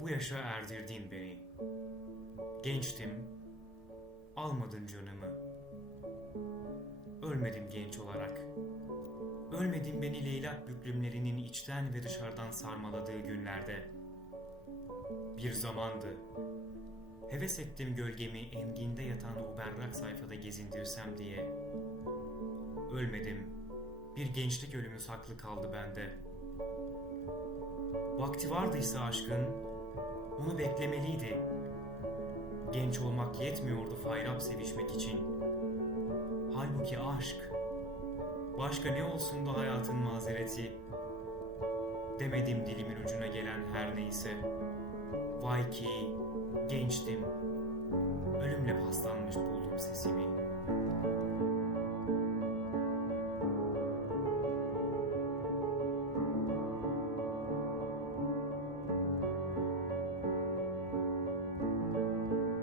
bu yaşa erdirdin beni. Gençtim, almadın canımı. Ölmedim genç olarak. Ölmedim beni leylak büklümlerinin içten ve dışarıdan sarmaladığı günlerde. Bir zamandı. Heves ettim gölgemi enginde yatan o berrak sayfada gezindirsem diye. Ölmedim. Bir gençlik ölümü saklı kaldı bende. Vakti vardıysa aşkın, onu beklemeliydi. Genç olmak yetmiyordu Fayrap sevişmek için. Halbuki aşk, başka ne olsun da hayatın mazereti. Demedim dilimin ucuna gelen her neyse. Vay ki gençtim, ölümle paslanmış buldum sesimi.''